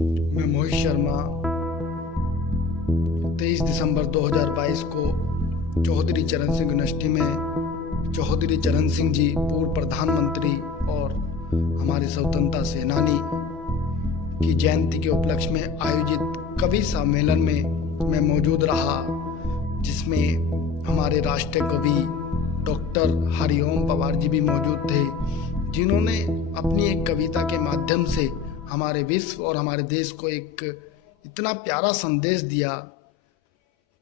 मैं मोहित शर्मा 23 दिसंबर 2022 को चौधरी चरण सिंह यूनिवर्सिटी में चौधरी चरण सिंह जी पूर्व प्रधानमंत्री और हमारे स्वतंत्रता सेनानी की जयंती के उपलक्ष्य में आयोजित कवि सम्मेलन में मैं मौजूद रहा, जिसमें हमारे राष्ट्रीय कवि डॉक्टर हरिओम पवार जी भी मौजूद थे, जिन्होंने अपनी एक कविता के माध्यम से हमारे विश्व और हमारे देश को एक इतना प्यारा संदेश दिया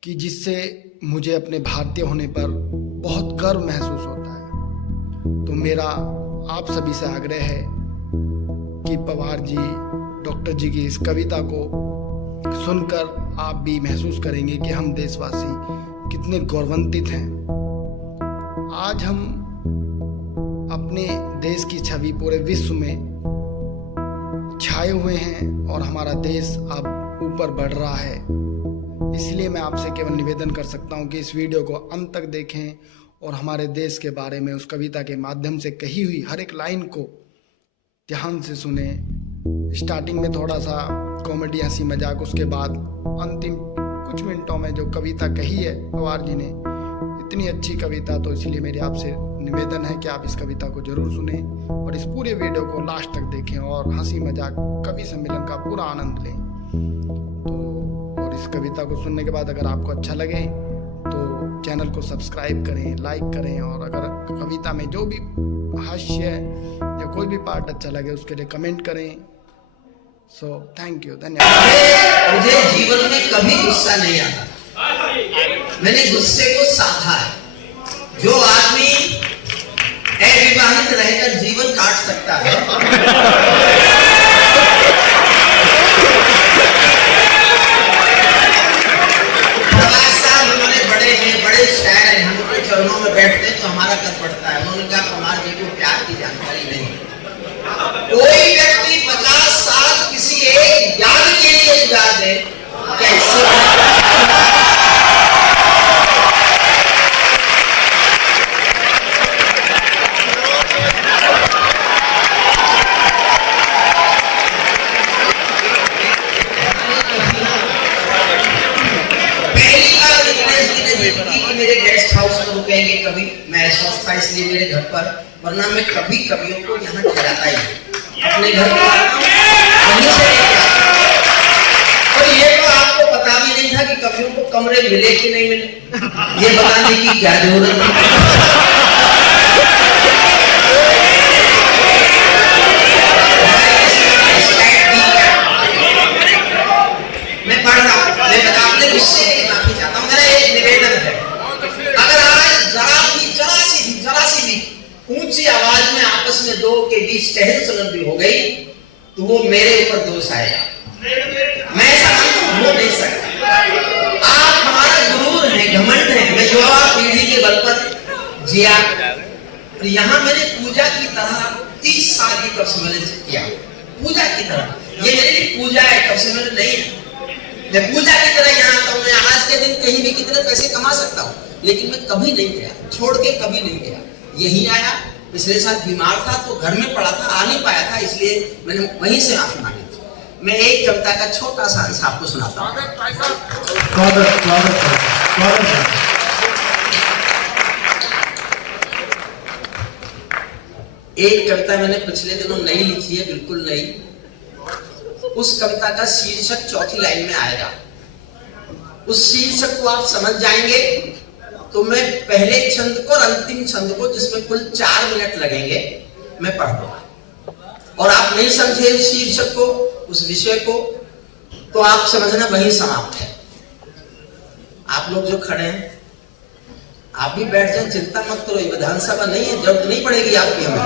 कि जिससे मुझे अपने भारतीय होने पर बहुत गर्व महसूस होता है। तो मेरा आप सभी से आग्रह है कि पवार जी, डॉक्टर जी की इस कविता को सुनकर आप भी महसूस करेंगे कि हम देशवासी कितने गौरवान्वित हैं। आज हम अपने देश की छवि पूरे विश्व में छाए हुए हैं और हमारा देश अब ऊपर बढ़ रहा है। इसलिए मैं आपसे केवल निवेदन कर सकता हूं कि इस वीडियो को अंत तक देखें और हमारे देश के बारे में उस कविता के माध्यम से कही हुई हर एक लाइन को ध्यान से सुने। स्टार्टिंग में थोड़ा सा कॉमेडी, हंसी मजाक, उसके बाद अंतिम कुछ मिनटों में जो कविता कही है पवार जी ने, इतनी अच्छी कविता, तो इसलिए मेरी आपसे निवेदन है कि आप इस कविता को जरूर सुने और इस पूरे वीडियो को लास्ट तक देखें और हंसी मजाक कवि सम्मेलन का पूरा आनंद लें। तो और इस कविता को सुनने के बाद अगर आपको अच्छा लगे तो चैनल को सब्सक्राइब करें, लाइक करें, और अगर कविता में जो भी हास्य या कोई भी पार्ट अच्छा लगे उसके लिए कमेंट करें। सो थैंक यू, धन्यवाद। मुझे जीवन में कभी गुस्सा नहीं आता, मैंने गुस्से को साधा है। जो आदमी अविवाहित रहकर जीवन काट सकता है, हमारे बड़े हैं, बड़े शायर हैं, हम उनके चरणों में बैठते तो हमारा कर पड़ता है। उन्होंने कहा पवार जी को प्यार की जानकारी नहीं। कोई व्यक्ति 50 साल किसी एक याद के लिए गुजार दे, कैसे मेरे गेस्ट हाउस में रुकेंगे कभी, मैं ऐसा था इसलिए मेरे घर पर, वरना मैं कभी कवियों को यहाँ ठहराता ही अपने घर पर वहीं से लेके आता। और ये तो आपको पता भी नहीं था कि कवियों को कमरे मिले कि नहीं मिले, ये बताने की क्या जरूरत है। मैं पढ़ रहा हूँ, मैं अपने गुस्से की माफी चाहता हूँ। मेरा एक निवेदन है, अगर आज जरा सी भी ऊंची आवाज में आपस में दो के बीच तहलसुलन भी हो गई तो वो मेरे ऊपर दोष आएगा। मैं ऐसा काम हो नहीं सकता। आप हमारा गुरूर है, घमंड है। मैं युवा पीढ़ी के बल पर जिया, यहाँ मैंने पूजा की तरह 30 साल की कब सम्मेलन किया, पूजा की तरह। ये मेरी पूजा है, कब सम्मेलन नहीं है। मैं पूजा की तरह यहाँ आता हूँ। मैं आज के दिन कहीं भी कितने पैसे कमा सकता हूँ, लेकिन मैं कभी नहीं गया, छोड़ के कभी नहीं गया। यही आया, पिछले साल बीमार था तो घर में पड़ा था, आ नहीं पाया था, इसलिए मैंने वहीं से माफी मांगी थी। मैं एक कविता का छोटा सा अंश आपको सुनाता हूँ। एक कविता मैंने पिछले दिनों नई लिखी है, बिल्कुल नई। उस कविता का शीर्षक चौथी लाइन में आएगा। उस शीर्षक को आप समझ जाएंगे तो मैं पहले छंद को और अंतिम छंद को, जिसमें कुल 4 मिनट लगेंगे, मैं पढ़ दूंगा। और आप नहीं समझे उस शीर्षक को, उस विषय को, तो आप समझना वही समाप्त है। आप लोग जो खड़े हैं आप भी बैठ जाए, चिंता मत करो, ये विधानसभा नहीं है, जरूरत नहीं पड़ेगी आपकी हमें।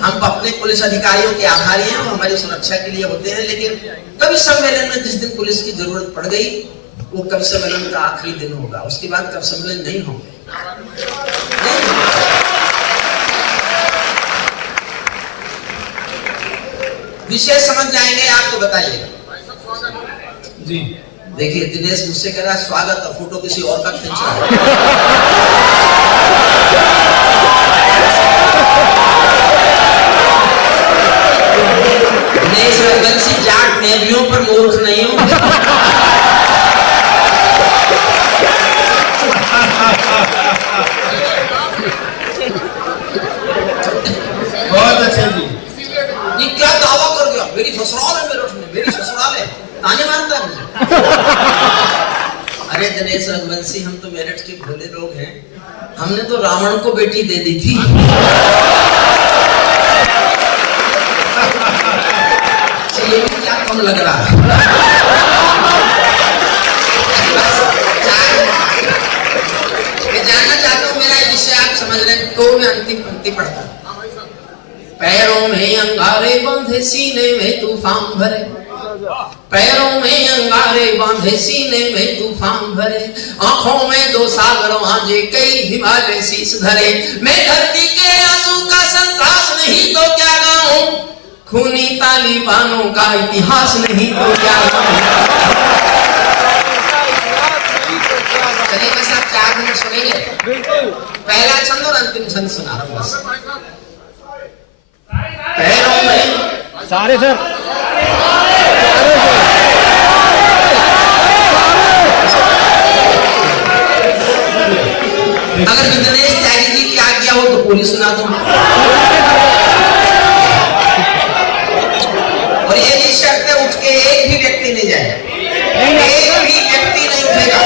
हम अपने पुलिस अधिकारियों के आभारी हैं, वो हमारी सुरक्षा के लिए होते हैं, लेकिन कभी सम्मेलन में जिस दिन पुलिस की जरूरत पड़ गई वो कब सम्मेलन का आखिरी दिन होगा, उसके बाद कब सम्मेलन नहीं होंगे। विषय समझ जाएंगे आप तो बताइएगा जी। देखिए दिनेश मुझसे कह रहा है स्वागत, और फोटो किसी और का खींच रहा है। नेवियों पर मूर्ख नहीं हूं। बहुत अच्छे जी। ये क्या दावा कर दिया, मेरी ससुराल है मेरठ में, मेरी ससुराल है, ताने मारता है मुझे। अरे दिनेश रघुवंशी, हम तो मेरठ के भोले लोग हैं, हमने तो रावण को बेटी दे दी थी। ये भी क्या कम लग रहा है। मैं जानना चाहता हूँ, मेरा विषय आप समझ रहे हैं, तो मैं अंतिम पंक्ति पढ़ता हूँ। पैरों में अंगारे बांधे सीने में तूफान भरे, पैरों में अंगारे बांधे सीने में तूफान भरे, आंखों में दो सागर आंजे कई हिमालय शीश धरे, मैं धरती के आंसू का संतरास नहीं तो क्या गाऊं, खूनी तालिबानों का इतिहास नहीं तो क्या गाऊं। चलिए बस आप 4 मिनट सुनेंगे, पहला छंद और अंतिम छंद सुना रहा हूं बस। पैरों में सारे सर अगर विद्यालय त्यागी जी क्या किया हो तो पूरी सुना दो, और ये भी शर्त है उठ के एक भी व्यक्ति नहीं जाए, एक भी व्यक्ति नहीं उठेगा।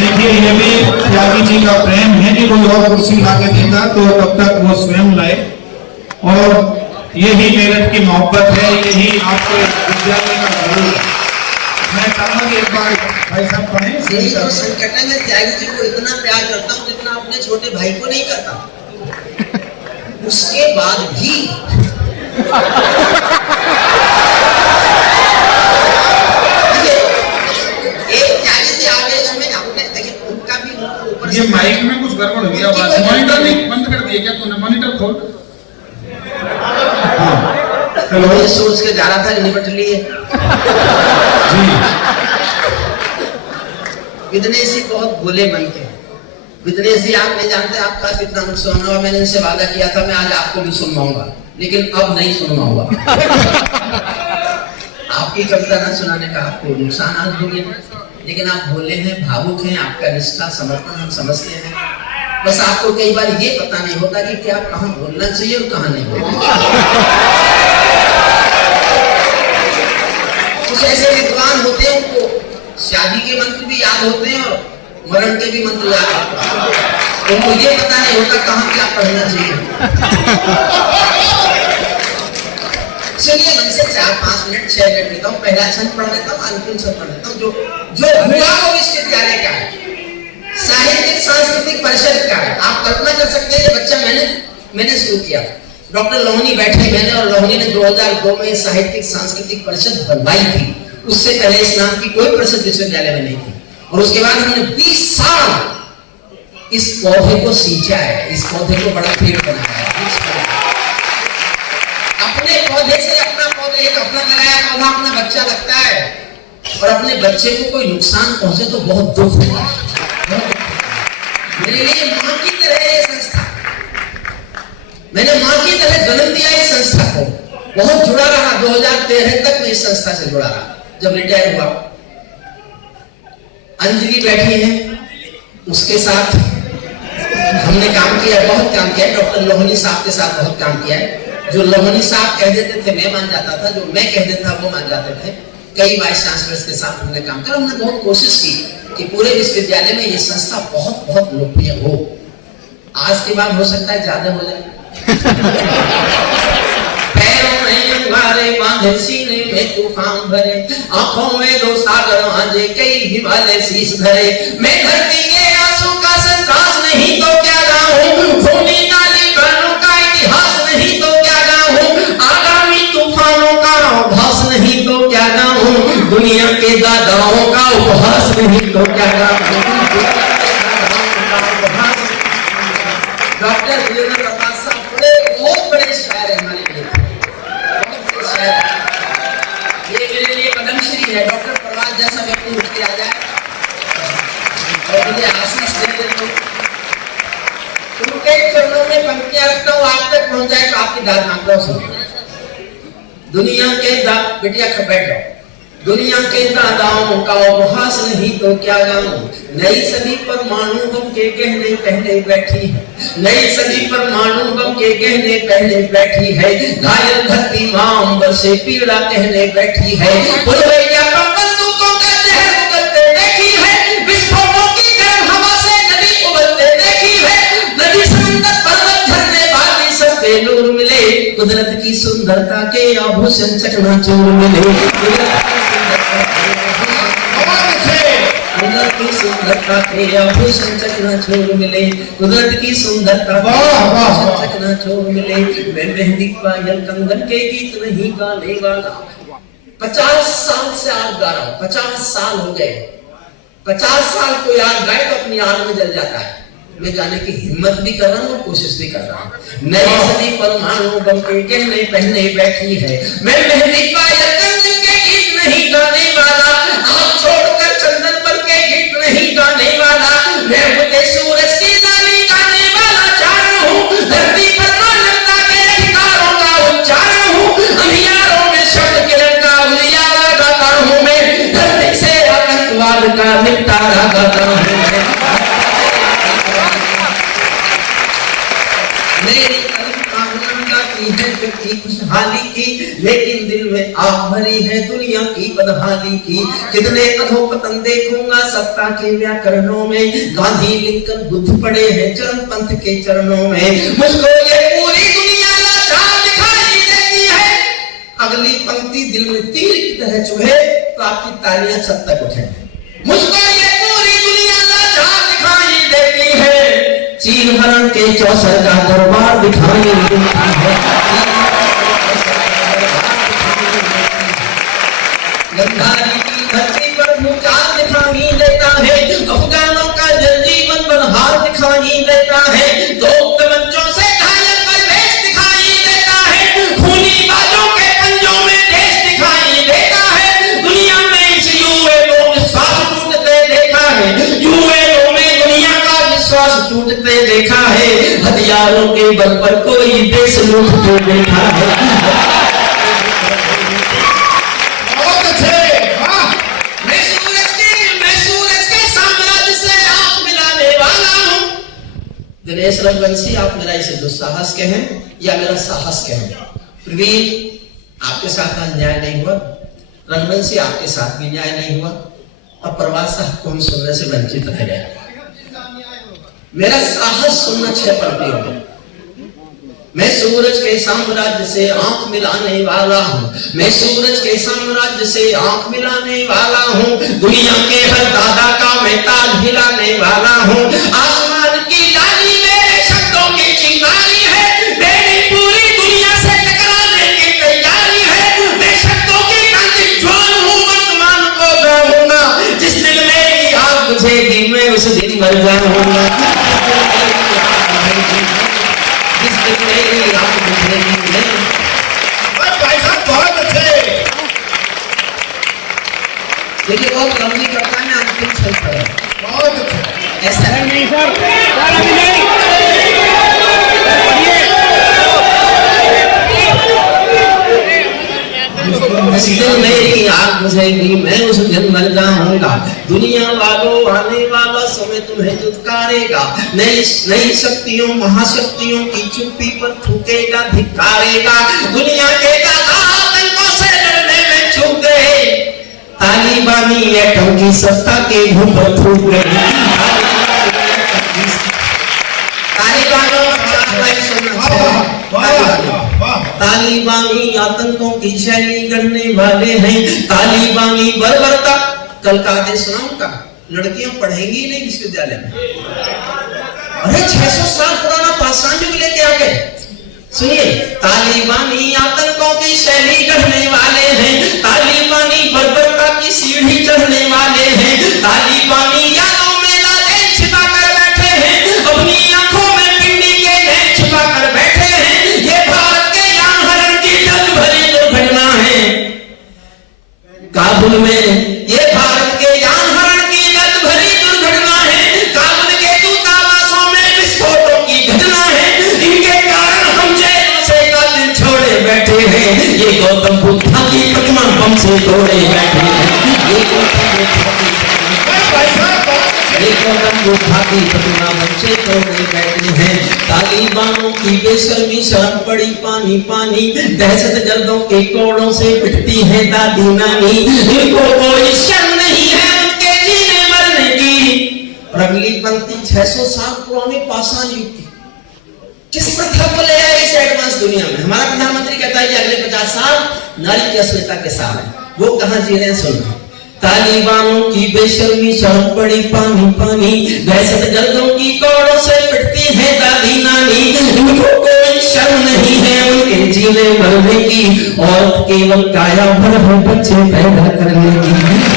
देखिए ये भी त्यागी जी का प्रेम है कि कोई और कुर्सी ला के देता तो तब तक वो स्वयं लाए, और यही मेरठ की मोहब्बत है, यही आपके विद्यालय का गुरु। मैं चाहूंगा कि एक बार भाई साहब पढ़ें। यही तो संकट है, मैं त्यागी जी को इतना प्यार करता हूँ जितना अपने छोटे भाई को नहीं करता, उसके बाद भी ये माइक में कुछ गड़बड़ हो गया, आवाज मॉनिटर नहीं बंद कर दिया क्या तूने? मॉनिटर खोल। हेलो, ये सोच के जा रहा था कि निपट लिए जी। विद्यालय जी बहुत भोले मन के, विद्यालय जी आप नहीं जानते आपका कितना नुकसान हुआ। मैंने इनसे वादा किया था मैं आज आपको भी सुनवाऊंगा, लेकिन अब नहीं सुनवाऊंगा। आपकी कविता ना सुनाने का आपको नुकसान आज हो गया, लेकिन आप भोले हैं, भावुक हैं, आपका निष्ठा समर्पण हम समझते हैं। बस आपको कई बार ये पता नहीं होता कि क्या कहाँ बोलना चाहिए और कहाँ नहीं बोलना। कुछ ऐसे विद्वान होते हैं उनको शादी के मंत्र भी याद होते हैं और मरण के भी मंत्र याद होते हैं, उनको ये पता नहीं होता कहाँ क्या पढ़ना चाहिए। चलिए मन से 4-5 मिनट 6 मिनट लेता हूँ, पहला छंद पढ़ लेता हूँ, अंतिम छंद पढ़ लेता हूँ। जो हुआ वो विश्वविद्यालय का है, साहित्यिक सांस्कृतिक परिषद का है। आप कल्पना कर सकते हैं, ये बच्चा मैंने शुरू किया, डॉक्टर लोहनी बैठे मैंने, और लोहनी ने 2002 में साहित्यिक सांस्कृतिक परिषद बनवाई थी। उससे पहले इस नाम की कोई परिषद विश्वविद्यालय में नहीं थी, और उसके बाद हमने 20 साल इस पौधे को सींचा है, इस पौधे को बड़ा पेड़ बनाया है। अपने पौधे से अपना पौधा, एक अपना लगाया पौधा अपना बच्चा लगता है, और अपने बच्चे को कोई नुकसान पहुंचे तो बहुत दुख होता है। मेरे लिए मां की तरह ये संस्था, मैंने मां की तरह जन्म दिया इस संस्था को, बहुत जुड़ा रहा। 2013 तक मैं इस संस्था से जुड़ा रहा। जब रिटायर हुआ, अंजलि बैठी है, उसके साथ हमने काम किया, बहुत काम किया। डॉक्टर लोहनी साहब के साथ बहुत काम किया है। जो लोहनी साहब कह देते थे मैं मान जाता था, जो मैं कह देता वो मान जाते थे। कई वाइस चांसलर्स के साथ हमने काम किया। हमने बहुत कोशिश की कि पूरे विश्वविद्यालय में ये संस्था बहुत बहुत लोकप्रिय हो। आज के बाद हो सकता है ज्यादा हो जाए। पैरों में अंगारे बांधे सीने में तूफान भरे, आंखों में दो सागर आंजे कई हिमालय शीश धरे, मैं धरती के आंसू का संतरास नहीं तो क्या गाऊं, खूनी तालिबानों का इतिहास नहीं तो क्या गाऊं, आगामी तूफानों का आभास नहीं तो क्या गाऊं, दुनिया के दादाओं का उपहास नहीं तो क्या गाऊं। डॉक्टर वीरेंद्र प्रताप साहब बहुत बड़े शायर है हमारे लिए, बहुत बड़े शायर। पहुंच जाए तो आपकी दाद मांग लो सुनो। दुनिया के बेटिया खा बैठ जाओ। दुनिया के दादाओं का उपहास नहीं तो क्या गाऊं। नई सदी परमाणु बम के गहने पहले बैठी है। नई सदी परमाणु बम के गहने पहले बैठी है। घायल धरती मां अंबर से पीड़ा कहने बैठी है। पुरवैया पर बंदूकों का जहर उगलते देखी है। विस्फोटों की गर्म हवा से नदी उबलते देखी है। नदी समुद्र पर्वत झरने बादल सब बेनूर मिले। कुदरत की सुंदरता के आभूषण चकनाचूर मिले। कुदरत की सुंदरता के आभूषण चकनाचूर मिले। कुदरत की सुंदरता के आभूषण चकनाचूर मिले। मैं मेहंदी पायल कंगन के गीत नहीं गाने वाला। 50 साल से आप गा रहा हूं। 50 साल हो गए। 50 साल को याद गाए तो अपनी आग में जल जाता है। मैं गाने की हिम्मत भी कर रहा हूँ और कोशिश भी कर रहा हूँ। नई सदी परमाणु बम के गहने पहने बैठी है। मैं मेहंदी पायल कंगन के गीत नहीं गाने वाला। आप छोड़कर चंदन पर के गीत नहीं गाने वाला। मैं उगते सूरज की लाली गाने वाला चारण हूँ। धरती पर मानवता के अधिकारों का उच्चारण हूँ। अंधियारों में शब्द किरण का उजियारा गाता हूँ मैं। धरती से आतंकवाद का निपटारा गाता हूँ मैं। मेरी है खुशहाली की, लेकिन दिल में आग भरी है दुनिया की बदहाली की। कितने अधोपतन देखूंगा सत्ता के व्याकरणों में। गांधी लिंकन बुद्ध पड़े हैं चरम पंथ के चरणों में। मुझको ये पूरी दुनिया लाचार दिखाई देती है। अगली पंक्ति दिल में तीर की तरह चुभे तो आपकी तालियां छत तक उठे। मुझको ये पूरी दुनिया लाचार दिखाई देती है। चीन हरण के चौसर का दरबार दिखाई देता है। गंधारी की धरती पर भूचाल दिखाई देता है। अफगानों का जनजीवन बनहार दिखाई देता है। दो तमंचों से घायल परिवेश दिखाई देता है। खूनी बाजों के पंजों में देश दिखाई देता है। दुनिया में इस यूएनओ विश्वास टूटते देखा है। यूएनओ में दुनिया का विश्वास टूटते देखा है। हथियारों के बल पर कोई देश लूटते देखा है। दिनेश रघुवंशी, आप मेरा इसे दुस्साहस कहें या मेरा साहस कहें। प्रवीण, आपके साथ अन्याय नहीं हुआ। रघुवंशी, आपके साथ भी न्याय नहीं हुआ। और प्रवास को हम सुनने से वंचित रह गए। मेरा साहस सुनना 6 पलटी हो। मैं सूरज के साम्राज्य से आंख मिलाने वाला हूँ। मैं सूरज के साम्राज्य से आंख मिलाने वाला हूँ। दुनिया के हर दादा का मैं ताज हिलाने वाला हूँ। आसमान की लाली मेरे शब्दों की चिंगारी है। मेरी पूरी दुनिया से टकराने की तैयारी है। मैं शब्दों की कांतिक ज्वाल हूँ। वर्तमान को गाऊंगा। जिस दिन मेरी आग बुझेगी मैं उस दिन मर जाऊंगा। जिस दिन मेरी आग बुझेगी मैं। भाई साहब बहुत अच्छे। देखिए बहुत लंबी कथा में अंतिम छल पड़ा। बहुत अच्छा। ऐसा है नहीं सर। जिस दिन मेरी आग बुझेगी मैं उस दिन मर जाऊंगा। दुनिया वालों आने वाला समय तुम्हें धुतकारेगा। नई शक्तियों महाशक्तियों की चुप्पी पर थूकेगा धिक्कारेगा। दुनिया के दादा आतंकों से लड़ने में चूक गए। तालिबानी एटम की सत्ता के भूख पर थूक गए। तालिबानी आतंकों की शैली गढ़ने वाले हैं। तालिबानी बर्बरता। कल का आदेश सुनाऊं का? लड़कियां पढ़ेंगी नहीं विश्वविद्यालय में। अरे 600 साल पुराना पाषाण युग लेके आ गए। सुनिए, तालिबानी आतंकों की शैली गढ़ने वाले हैं। तालिबानी बर्बरता की सीढ़ी चढ़ने वाले हैं। तालिबानी यादों में लालें छिपा कर बैठे हैं। अपनी आंखों में पिंडी के नैन छिपा कर बैठे हैं। ये भारत के यान हरण की जल्द भरी दुर्घटना है। काबुल में ये भारत के यान हरण की जल्द भरी दुर्घटना है। काबुल के दूतावासों में विस्फोटों की घटना है। इनके कारण हम जेल से तोड़े बैठे हैं, ये प्रतिमा बच्चे तोड़े बैठे हैं। तालिबानों की बेशर्मी शर्म पड़ी पानी पानी, दहशत गर्दों के कोड़ों से पिटती है दादी नानी। इनको कोई शर्म नहीं है उनके जीने मरने की। और अगली पंक्ति 600 साल पुराने पाषाण युग की किस प्रथा को ले आए इस एडवांस दुनिया में। हमारा प्रधानमंत्री कहता है कि अगले 50 साल नारी की अस्मिता के साल है, वो कहां जी रहे हैं सुनो। तालिबानों की बेशर्मी शर्म पड़ी पानी पानी, दहशत गर्दों की कोड़ों से पिटती है दादी नानी। इनको कोई शर्म नहीं है उनके जीने मरने की। औरत केवल काया भर है बच्चे पैदा करने की।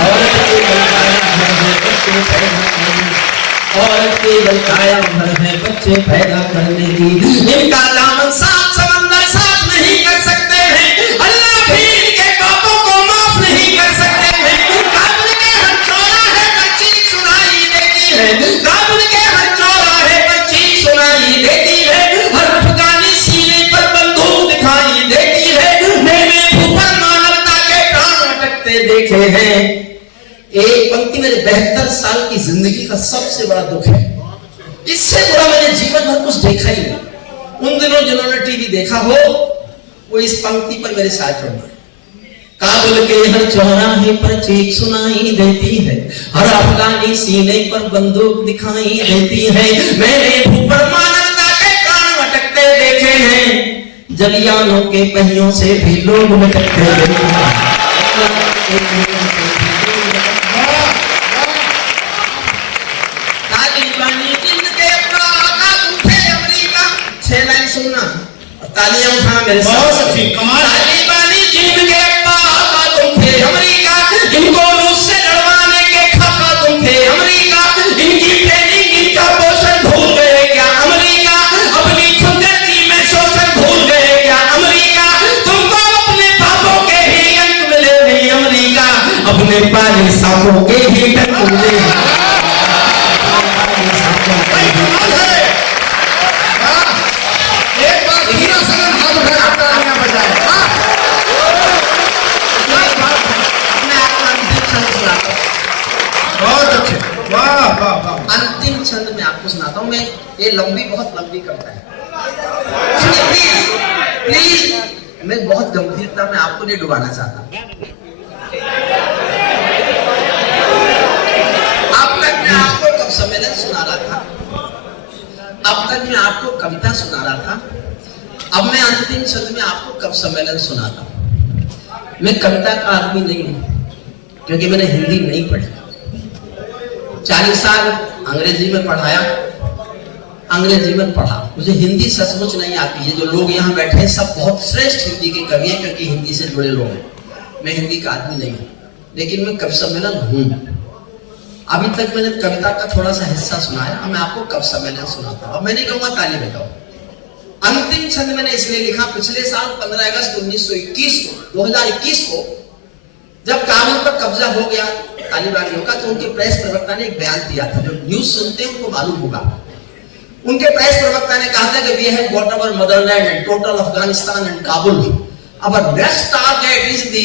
औरत केवल काया भर है बच्चे पैदा करने की। औरत केवल काया भर है बच्चे पैदा करने की। इनका दामन साफ समंदर साफ नहीं कर सकते हैं, अल्लाह भी इनके पापों को माफ नहीं कर सकते हैं। काबुल के हर चौराहे पर चीख सुनाई देती है, काबुल के हर चौराहे पर चीख सुनाई देती है। हर अफगानी सीने पर बंदूक दिखाई देती है। मैंने ऊपर मानवता के प्राण अटकते देखे हैं। एक पंक्ति मेरे 72 साल की जिंदगी का सबसे बड़ा दुख है। इससे बुरा मैंने जीवन भर कुछ देखा ही नहीं। उन दिनों जिन्होंने टीवी देखा हो वो इस पंक्ति पर मेरे साथ जुड़ना। काबुल के हर चौराहे पर चीख सुनाई देती है, हर अफगानी सीने पर बंदूक दिखाई देती है। मैंने ऊपर मानवता के प्राण अटकते देखे हैं, जलियानों के पहियों से भी लोग भटकते देखे हैं। तालियां उठाना मेरे साथ। तालिबानी जिनके पापा तुम थे अमेरिका, इनको रूस से लड़वाने के खाका तुम थे अमेरिका। इनकी ट्रेनिंग इनका पोषण भूल गए क्या अमेरिका? अपनी खुदगर्जी में शोषण भूल गए क्या अमेरिका? तुमको अपने पापों के ही अंत मिले नहीं अमेरिका, अपने पानी सांपों के ही डंक मिले। अंतिम छंद में आपको सुनाता हूं। मैं ये लंबी बहुत लंबी कविता है, प्लीज मैं बहुत गंभीरता में आपको नहीं डुबाना चाहता। अब तक मैं आपको कब सम्मेलन सुना रहा था, अब तक मैं आपको कविता सुना रहा था, अब मैं अंतिम छंद में आपको कब सम्मेलन सुनाता हूं। मैं कविता का आदमी नहीं हूं क्योंकि मैंने हिंदी नहीं पढ़ी। 40 साल अंग्रेजी में पढ़ाया, अंग्रेजी में पढ़ा, मुझे हिंदी सचमुच नहीं आती है। जो लोग यहाँ बैठे हैं सब बहुत श्रेष्ठ हिंदी के कवि हैं क्योंकि हिंदी से जुड़े लोग हैं। मैं हिंदी का आदमी नहीं हूँ, लेकिन मैं कवि सम्मेलन हूँ। अभी तक मैंने कविता का थोड़ा सा हिस्सा सुनाया, अब मैं आपको कवि सम्मेलन सुनाता हूँ। मैं नहीं कहूँगा ताली बजाओ। अंतिम छंद मैंने इसलिए लिखा, पिछले साल 15 अगस्त 2021 को जब काबुल पर कब्जा हो गया तालिबानियों का, तो उनके प्रेस प्रवक्ता ने एक बयान दिया था। जो न्यूज सुनते हैं उनको मालूम होगा, उनके प्रेस प्रवक्ता ने कहा था कि we have got our motherland and total Afghanistan and Kabul. Our next target is the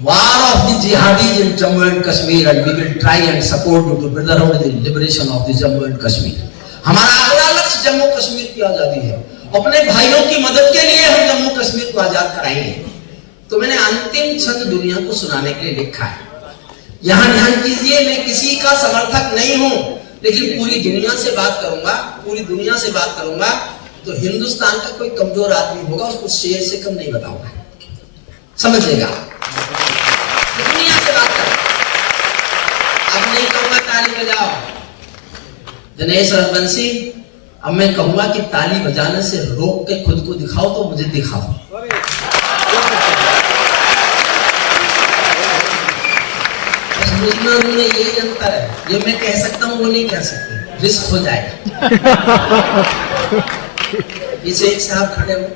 war of the jihadis in Jammu and Kashmir and we will try and support you to brotherhood in the liberation of the Jammu and Kashmir। हमारा अगला लक्ष्य जम्मू कश्मीर की आजादी है। अपने भाइयों की मदद के लिए हम जम्मू कश्मीर को आजाद कराएंगे। तो मैंने अंतिम छंद दुनिया को सुनाने के लिए लिखा है। यहाँ ध्यान कीजिए, मैं किसी का समर्थक नहीं हूँ, लेकिन पूरी दुनिया से बात करूंगा, पूरी दुनिया से बात करूंगा। तो हिंदुस्तान का कोई कमजोर आदमी होगा उसको शेर से कम नहीं बताऊंगा, समझिएगा। दुनिया से बात कर, अब नहीं कहूंगा ताली बजाओ दिनेश रघुवंशी, अब मैं कहूंगा कि ताली बजाने से रोक के खुद को दिखाओ, तो मुझे दिखाओ। में यही अंतर है, ये मैं कह सकता हूँ वो नहीं कह सकते, रिस्क हो जाएगा। पीछे एक साहब खड़े हो,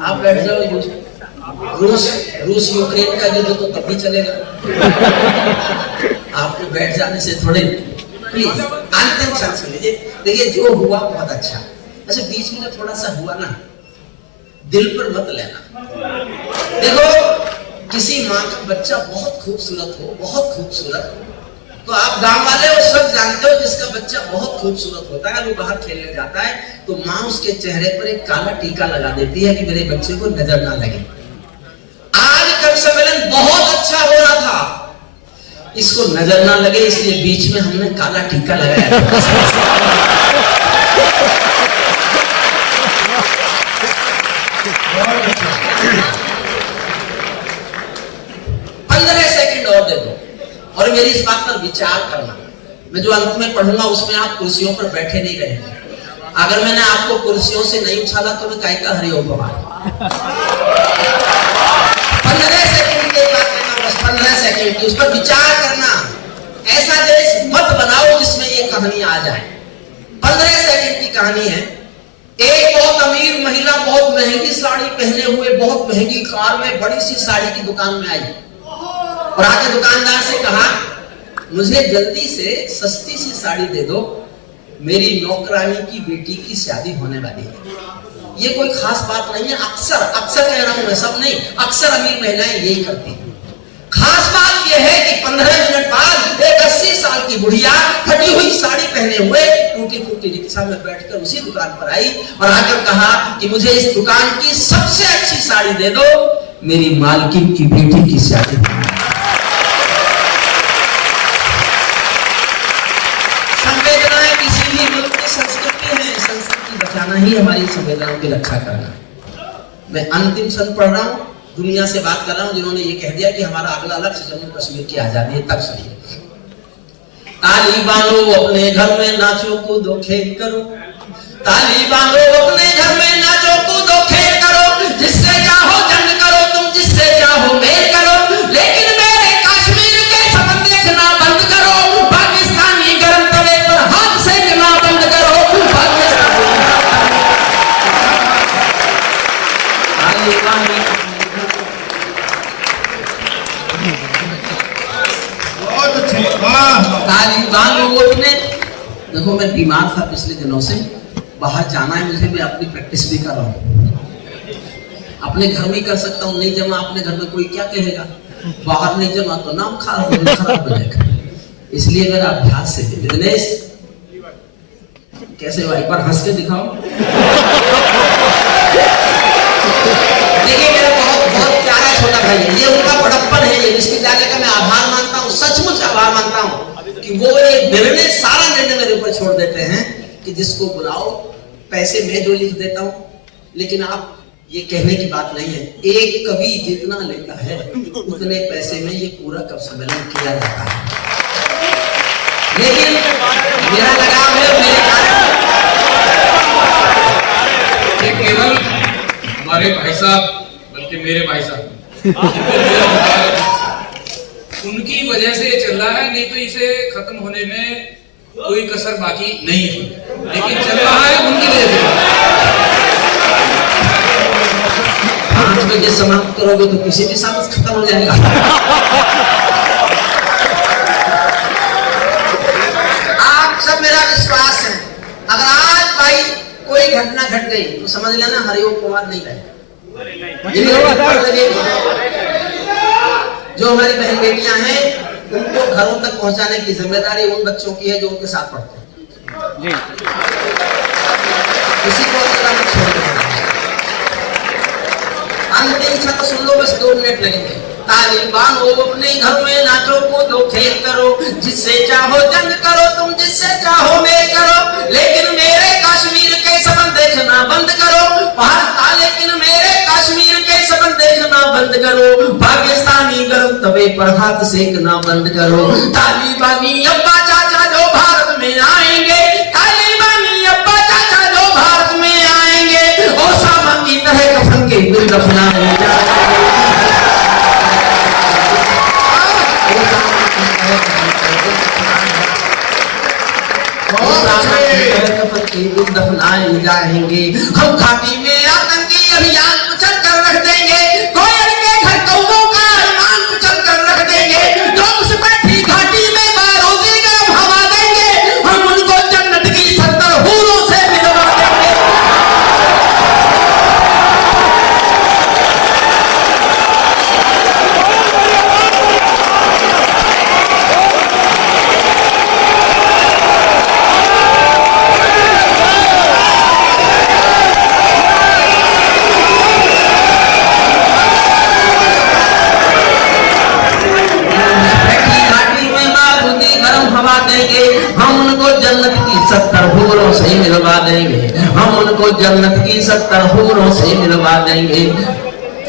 आप बैठ जाओ। रूस यूक्रेन का युद्ध तो तब भी चलेगा, आपको बैठ जाने से थोड़े। प्लीज अंतिम क्षण सुन लीजिए। देखिए जो हुआ बहुत अच्छा, अच्छा बीच में थोड़ा सा हुआ ना, दिल पर मत लेना। देखो किसी माँ का बच्चा बहुत खूबसूरत हो, बहुत खूबसूरत, तो आप गांव वाले उस वक्त जानते हो जिसका बच्चा बहुत खूबसूरत होता है, वो बाहर खेलने जाता है तो माँ उसके चेहरे पर एक काला टीका लगा देती है कि मेरे बच्चे को नजर ना लगे। आज कवि सम्मेलन बहुत अच्छा हो रहा था, इसको नजर ना लगे इसलिए बीच में हमने काला टीका लगाया। 15 सेकंड और दे दो और मेरी इस बात पर विचार करना। मैं जो अंत में पढ़ूंगा उसमें आप कुर्सियों पर बैठे नहीं रहेंगे। अगर मैंने आपको कुर्सियों से नहीं उछाला तो मैं काय का हरिओम पवार। 15 सेकंड के बाद कहना, बस 15 सेकंड की उस पर विचार करना। ऐसा देश मत बनाओ जिसमें ये कहानी आ जाए। 15 सेकंड की कहानी है। एक बहुत अमीर महिला बहुत महंगी साड़ी पहने हुए बहुत महंगी कार में बड़ी सी साड़ी की दुकान में आई और आके दुकानदार से कहा, मुझे जल्दी से सस्ती सी साड़ी दे दो, मेरी नौकरानी की बेटी की शादी होने वाली है। ये कोई खास बात नहीं है, अक्सर कह रहा हूं मैं, सब नहीं, अक्सर अमीर महिलाएं यही करती हैं। खास बात यह है कि 15 मिनट बाद एक 80 साल की बुढ़िया फटी हुई साड़ी पहने हुए टूटी फूटी रिक्शा में बैठकर उसी दुकान पर आई और आकर कहा कि मुझे इस दुकान की सबसे अच्छी साड़ी दे दो, मेरी मालकिन की बेटी की शादी। संवेदनाएं किसी भी मुल्क की संस्कृति है, संस्कृति बचाना ही हमारी संवेदनाओं की रक्षा करना। मैं अंतिम सन पढ़ रहा हूं, दुनिया से बात कर रहा हूं जिन्होंने ये कह दिया कि हमारा अगला लक्ष्य जम्मू कश्मीर की आजादी है। तब सुनिए, तालिबानों अपने घर में नाचो कूदो खेल करो, तालिबानों अपने घर में नाचो कूदो खेल करो, जिससे चाहो जंग करो तुम, जिससे चाहो मेल करो, लेकिन मेरे कश्मीर के सपन देखना बंद करो, पाकिस्तानी गर्म तवे पर हाथ सेकना बंद करो, तालिबानी तालिबान लोगों ने, देखो मैं बीमार था पिछले दिनों से, बाहर जाना है मुझे, मैं अपनी प्रैक्टिस भी कर रहा हूँ। अपने घर में कर सकता हूँ, नहीं जमा अपने घर में कोई क्या कहेगा, बाहर नहीं जमा तो नाम खराब हो जाएगा। इसलिए मेरा अभ्यास से दिनेश, कैसे भाई पर हंस के दिखाओ। देखिए मेरा बहुत प्यारा छोटा भाई है, ये उनका बड़प्पन है, ये विश्वविद्यालय का मैं आभार मानता हूँ, सचमुच आभार मानता हूँ कि वो ये निर्णय, सारा निर्णय मेरे ऊपर छोड़ देते हैं कि जिसको बुलाओ, पैसे मैं जो लिख देता हूँ, लेकिन आप ये कहने की बात नहीं है, एक कवि जितना लेता है उतने पैसे में ये पूरा कवि सम्मेलन किया जाता है। लेकिन मेरा लगाव है मेरे केवल हमारे भाई साहब, बल्कि मेरे भाई साहब उनकी वजह से ये चल रहा है, नहीं तो इसे खत्म होने में कोई कसर बाकी नहीं थी, लेकिन चल रहा है उनकी वजह से। 5 बजे समाप्त करोगे तो किसी भी साथ खत्म हो जाएगा। आप सब, मेरा विश्वास है, अगर आज भाई कोई घटना घट गई तो समझ लेना हरिओम पवार नहीं रहे। जो हमारी बहन बेटियां हैं उनको घरों तक पहुंचाने की जिम्मेदारी उन बच्चों की है जो उनके साथ पढ़ते हैं। किसी को अंतिम शब्द सुन लो, बस 2 मिनट लगेंगे। तालिबान हो अपने घर में नाचो कूदो खेल करो, जिससे चाहो जंग करो तुम, जिससे चाहो मेल करो, लेकिन मेरे कश्मीर के सपन देखना बंद करो, लेकिन मेरे कश्मीर के सपन देखना बंद करो, पाकिस्तानी गर्म तवे पर हाथ सेकना बंद करो, तालिबानी अब्बा चाचा जो भारत में आएंगे, तालिबानी अब्बा चाचा जो भारत में आएंगे, ओसामा की तरह कफन के दिल दफनाए जाएंगे। दफनाए जाएंगे, हम घाटी में आतंकी अभियान कुचल कर रख देंगे, कोयल के घर कौवों का अरमान कुचल कर रख देंगे, जो उस बैठी घाटी में बारूदी जन्नत की 70 हूरों से मिलवा देंगे।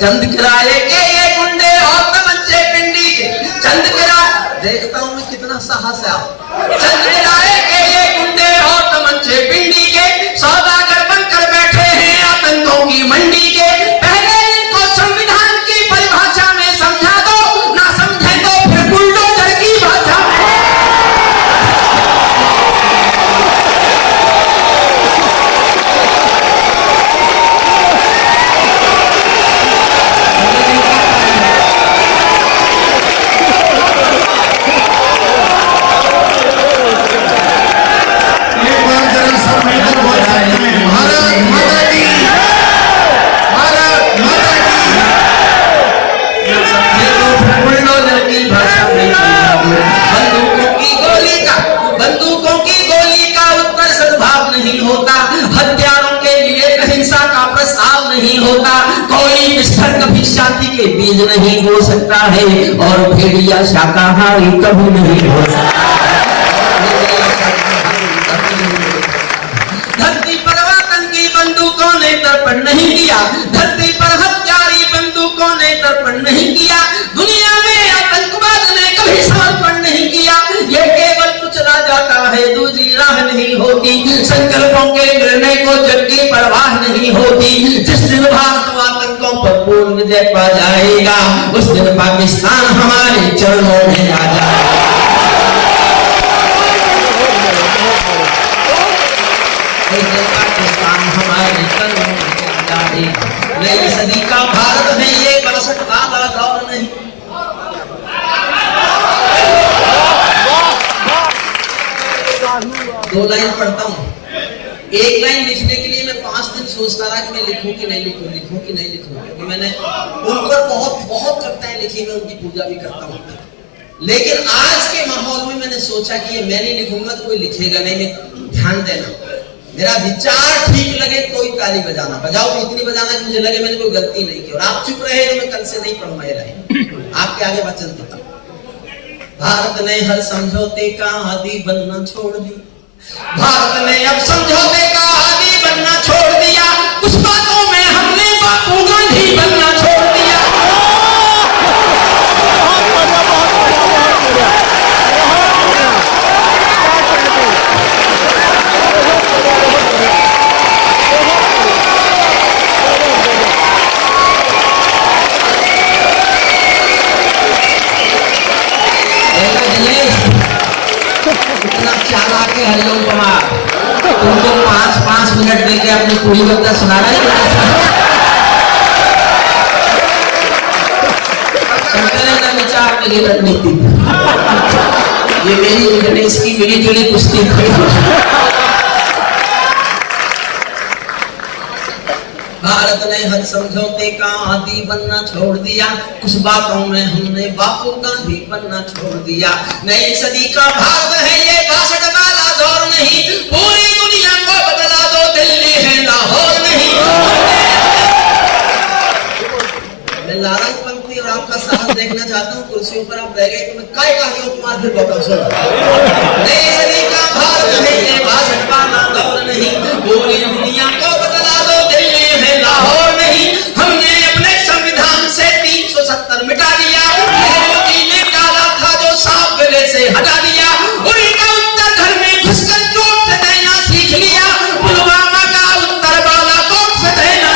चंद किराए के ये गुंडे और तमंचे पिंडी के, चंद किराए, देखता हूं मैं कितना साहस है। चंद किराए के ये गुंडे और तमंचे पिंडी के, सौदागर बनकर बैठे हैं आतंकों की मंडी के। पहले इनको संविधान की परिभाषा में समझा दो, ना समझे तो फिर बुलडोजर की भाषा में। बंदूकों की गोली का उत्तर सद्भाव नहीं होता, हथियारों के लिए अहिंसा का प्रस्ताव नहीं होता, कोई मिस्टर कभी शांति के बीज नहीं हो सकता है, और भेड़िया शाकाहारी कभी नहीं हो सकता। धरती पर वतन की बंदूकों ने तर्पण नहीं किया, धरती पर हत्यारी बंदूकों ने तर्पण नहीं किया, दुनिया में आतंकवाद ने कभी समर्पण नहीं किया। ये केवल कुचला जाता है, दूसरी राह नहीं होती, संकल्पों के निर्णय को जग की परवाह नहीं होती। जिस दिन भारत आतंकों पर पूर्ण विजय पा जाएगा, उस दिन पाकिस्तान हमारे चरणों में आ जाएगा। पाकिस्तान हमारे चरणों में आ जाएगा। नई सदी का भारत है ये, 62 वाला दौर नहीं। दो लाइन पढ़ता हूँ। एक लाइन लिखने के लिए मैं 5 दिन सोचता रहा कि मैं लिखूं कि नहीं लिखूं, लिखूं कि नहीं लिखूं, क्योंकि मैंने उन पर बहुत कविताएं लिखी, मैं उनकी पूजा भी करता हूँ। लेकिन आज के माहौल में मैंने सोचा कि ये मैं नहीं लिखूंगा तो कोई लिखेगा नहीं। ध्यान देना, मेरा विचार ठीक लगे तो ही ताली बजाना, बजाओ तो इतनी बजाना कि मुझे लगे मैंने कोई गलती नहीं की, और आप चुप रहे तो मैं कल से नहीं पढ़ूंगा ये लाइन। आपके आगे वचन देता हूं। भारत ने हर समझौते का आदी बनना छोड़ दी, भारत ने अब समझौते का आदी बनना छोड़ दिया, कुछ बातों में हमने बापू गांधी बनना छोड़ दिया। इतना चालाक है हरिओम कुमार, तुमको 5 मिनट देके अपनी पूरी कविता सुनाना ही विचार मेरी रणनीति, ये मेरी गणेश की मिली जुली कुश्ती थी। भारत ने हर समझौते का आदी बनना छोड़ दिया, कुछ बातों में हमने बापू गांधी बनना छोड़ दिया। नई सदी का भारत है ये, 62 वाला दौर नहीं, पूरी दुनिया को बदला दो, दिल्ली है लाहौर नहीं। मैं लारंग पंक्ति और आपका साहस देखना चाहता हूँ। कुर्सियों पर आप रह गए तो मैं काय कहानियों कुमार फिर बता सुना। नई सदी का भारत है ये, 62 वाला दौर नहीं, पूरी दुनिया को बदला दो, दिल्ली है लाहौर नहीं। हमने अपने संविधान से 370 मिटा दिया, मोदी ने डाला था जो साफ गले से हटा दिया, उन्हीं का उत्तर घर में घुसकर चोट से देना सीख लिया, पुलवामा का उत्तर बालाकोट से देना।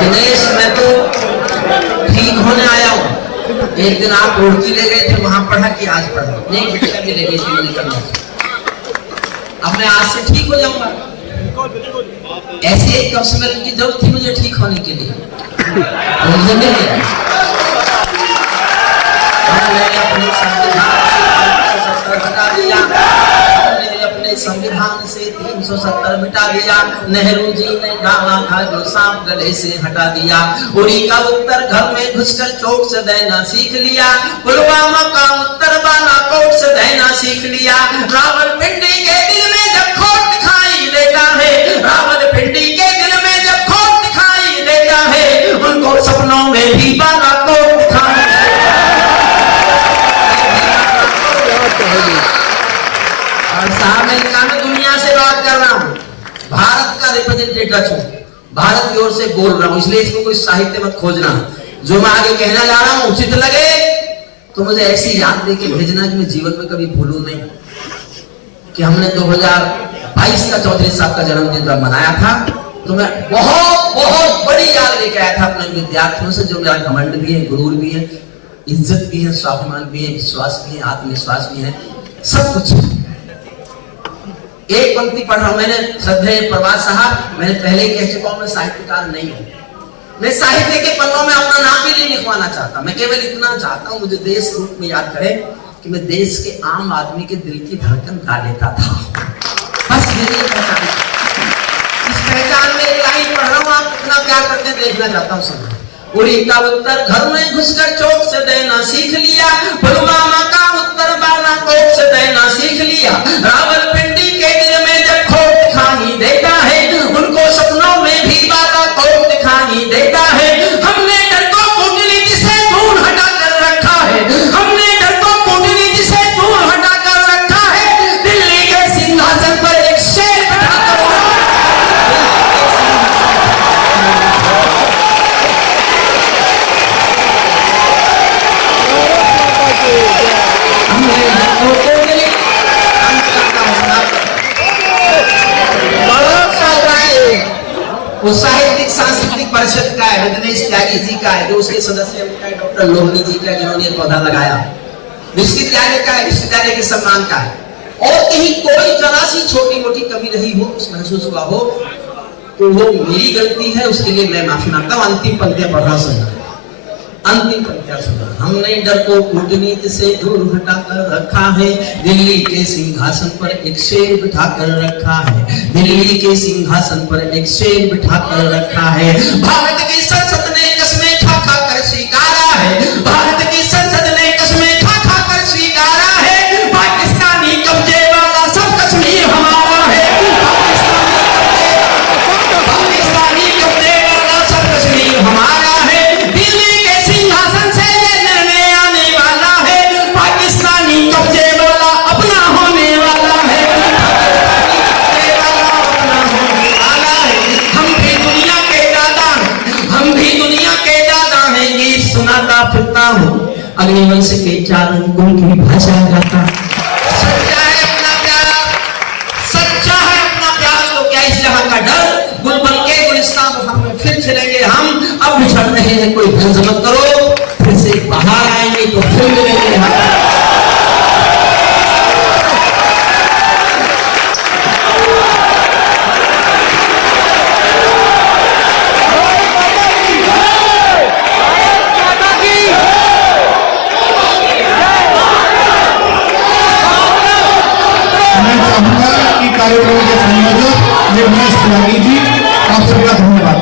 दिनेश, मैं तो ठीक होने आया हूँ। एक दिन आप रुड़की ले गए थे, वहां पढ़ा कि आज पढ़ा नहीं, भिक्षा भी ले गई थी मिल करना। अब मैं आज से ठीक हो जाऊंगा। ऐसी एक कब से की जरूरत थी मुझे ठीक होने के लिए, मुझे मिल गया। हमने अपने संविधान हटा दिया, हमने अपने संविधान से 370 मिटा दिया। नेहरू जी ने डाला था जो सांप गले से हटा दिया। उरी का उत्तर घर में घुसकर चोट से देना सीख लिया। पुलवामा का उत्तर बालाकोट से देना सीख लिया। रावलपिंडी के दिल में जब खोट दिखाई देता है, रावलपिंडी के दिल में जब खोट दिखाई देता है, उनको सपनों में भी बालाकोट दिखाई। और साहब मैं दुनिया से बात कर रहा हूँ, भारत का रिप्रेजेंटेटिव हूँ, भारत की ओर से बोल रहा हूँ, इसलिए इसमें कोई साहित्य मत खोजना। जो मैं आगे कहना जा रहा हूँ उचित लगे तो मुझे ऐसी याद दे के भेजना कि मैं जीवन में कभी भूलूं नहीं कि हमने 2022 का चौधरी साहब का जन्मदिन जब मनाया था तो मैं बहुत बहुत बड़ी याद लेके आया था अपने विद्यार्थियों से, जो मेरा घमंड भी है, गुरूर भी है, इज्जत भी है, स्वाभिमान भी है, विश्वास भी है, आत्मविश्वास भी है, सब कुछ है। एक पंक्ति पढ़ रहा हूं मैंने, श्रद्धेय प्रभात साहब, मैंने पहले ही कह चुका हूं मैं साहित्यकार नहीं हूं, मैं साहित्य के पन्नों में अपना नाम भी नहीं लिखवाना चाहता। मैं केवल इतना चाहता हूं मुझे देश रूप में याद करे कि मैं देश के आम आदमी के दिल की धड़कन गा लेता था, बस यही पहचान। इस पहचान में एक लाइन पढ़ रहा हूं, आप कितना प्यार करते देखना चाहता हूं सब। उरी का उत्तर घर में घुसकर चोट से देना सीख लिया। पुलवामा का उत्तर बालाकोट से देना सीख लिया। रावलपिंडी के दिल में जब खोट दिखाई देता है, उनको सपनों में भी बालाकोट दिखाई देता है। हमने डर को कूटनीति से दूर हटा कर रखा है, हमने डर को कूटनीति से दूर हटा कर रखा है। दिल्ली के सिंहासन पर एक शेर बैठा कर वो साहित्यिक सांस्कृतिक परिषद का है, रजनीश त्यागी जी का है, जो उसके सदस्य है डॉक्टर लोहनी जी का, जिन्होंने ये पौधा लगाया। विश्वविद्यालय का है, विश्वविद्यालय के सम्मान का है। और कहीं कोई जरा सी छोटी मोटी कमी रही हो, कुछ महसूस हुआ हो, तो वो मेरी गलती है, उसके लिए मैं माफी मांगता हूँ। अंतिम पंक्तियां पढ़ रहा सुनना, अंतिम पंक्तियां सुनना। हमने डर को कूटनीति से दूर हटा कर रखा है, दिल्ली के सिंहासन पर एक शेर बिठा कर रखा है, दिल्ली के सिंहासन पर एक शेर बिठा कर रखा है। भारत की संसद ने कस्में खा खा कर स्वीकारा है, भारत की संसद ने कस्में खा खा कर स्वीकारा है। पाकिस्तानी कब्जे वाला सब कश्मीर हमारा है, पाकिस्तानी कब्जे वाला सब कश्मीर हमारा है। दिल्ली के सिंहासन से ये निर्णय आने वाला है, पाकिस्तानी कब्जे वाला अपना होने वाला है, पाकिस्तानी कब्जे वाला अपना होने वाला है। हम भी दुनिया के दादा हैं, हम भी दुनिया के दादा हैं, गीत सुनाता फिरता हूँ, अग्निवंश के चारों गुण की भाषा गाता। सच्चा है अपना प्यार, सच्चा है अपना प्यार, तो क्या इस जहां का डर। गुलबन के गुलिस्तान में फिर चलेंगे हम, अब बिछड़ रहे हैं कोई भंज मत करो, फिर से बाहर आएंगे तो फिर मिलेंगे हम। मैं चाहूंगा कि कार्यक्रम के संयोजक निर्मलेश त्यागी जी, आप सबका धन्यवाद।